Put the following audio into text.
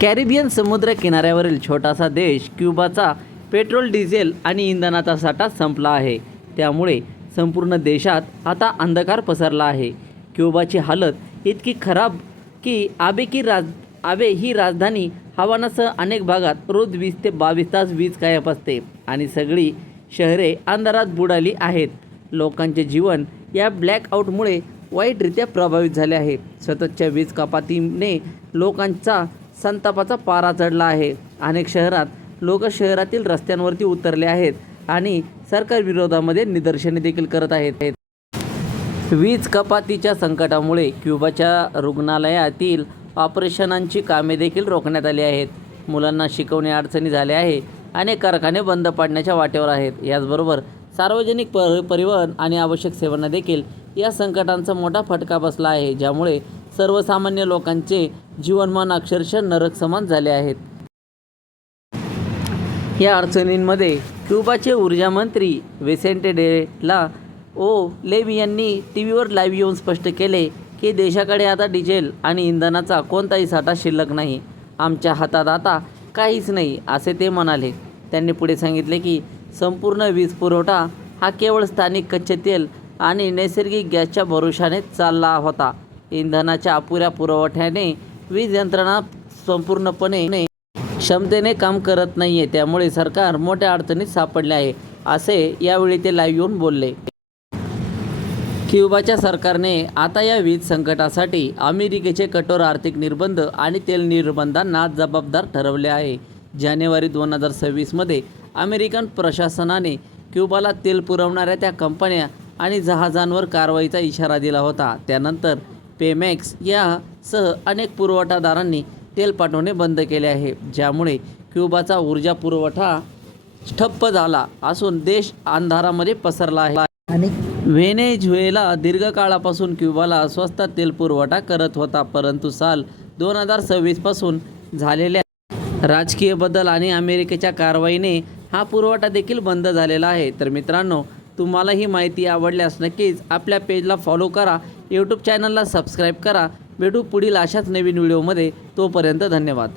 Caribbean समुद्र किनाऱ्यावरील छोटासा देश क्युबाचा पेट्रोल, डिझेल आणि इंधनाचा साठा संपला आहे. त्यामुळे संपूर्ण देशात आता अंधकार पसरला आहे. क्युबाची हालत इतकी खराब की आबे ही राजधानी हवानासह अनेक भागात रोज 20 ते 22 तास वीज गायब असते आणि सगळी शहरे अंधारात बुडाली आहेत. लोकांचे जीवन या ब्लॅकआउटमुळे वाईटरित्या प्रभावित झाले आहे. सततच्या वीज कपातीने लोकांचा संतापाचा पारा चढला आहे. अनेक शहरात लोक शहरातील रस्त्यांवरती उतरले आहेत आणि सरकार विरोधामध्ये निदर्शने देखील करत आहेत. वीज कपातीच्या संकटामुळे क्युबाच्या रुग्णालयातील ऑपरेशनांची कामे देखील रोखण्यात आली आहेत. मुलांना शिकवणे अडचणी झाले आहे. अनेक कारखाने बंद पडण्याच्या वाटेवर आहेत. याचबरोबर सार्वजनिक परिवहन आणि आवश्यक सेवांना देखील या संकटांचा मोठा फटका बसला आहे, ज्यामुळे सर्वसामान्य लोकांचे जीवनमान अक्षरशः नरक समान झाले आहेत. या अडचणींमध्ये क्युबाचे ऊर्जा मंत्री विसेंटे डे ला लेवी यांनी टीव्हीवर लाईव्ह येऊन स्पष्ट केले की देशाकडे आता डिझेल आणि इंधनाचा कोणताही साठा शिल्लक नाही. आमच्या हातात आता काहीच नाही, असे ते म्हणाले. त्यांनी पुढे सांगितले की संपूर्ण वीज पुरवठा हा केवळ स्थानिक कच्चे तेल आणि नैसर्गिक गॅसच्या भरोशाने चालला होता. इंधनाच्या अपुऱ्या पुरवठ्याने वीज यंत्रणा संपूर्णपणे क्षमतेने काम करत नाही आहे. त्यामुळे सरकार मोठ्या अडचणीत सापडले आहे, असे यावेळी ते लाईव्ह येऊन बोलले. क्युबाच्या सरकारने आता या वीज संकटासाठी अमेरिकेचे कठोर आर्थिक निर्बंध आणि तेल निर्बंधांना जबाबदार ठरवले आहे. जानेवारी 2026 अमेरिकन प्रशासनाने क्युबाला तेल पुरवणाऱ्या त्या कंपन्या आणि जहाजांवर कारवाईचा इशारा दिला होता. त्यानंतर पेमॅक्स यासह अनेक पुरवठादारांनी तेल पाठवणे बंद केले आहे, ज्यामुळे क्युबाचा ऊर्जा पुरवठा ठप्प झाला असून देश अंधारामध्ये पसरला आहे. आणि व्हेनेझुएला दीर्घकाळापासून क्युबाला स्वस्तात तेल पुरवठा करत होता, परंतु साल 2026 पासून झालेल्या राजकीय बदल आणि अमेरिकेच्या कारवाईने हा पुरवठा देखील बंद झालेला आहे. तर मित्रांनो, तुम्हाला ही माहिती आवडल्यास नक्कीच आपल्या पेजला फॉलो करा, यूट्यूब चॅनलला सबस्क्राईब करा. भेटू पुढील अशाच नवीन व्हिडिओमध्ये. तोपर्यंत धन्यवाद.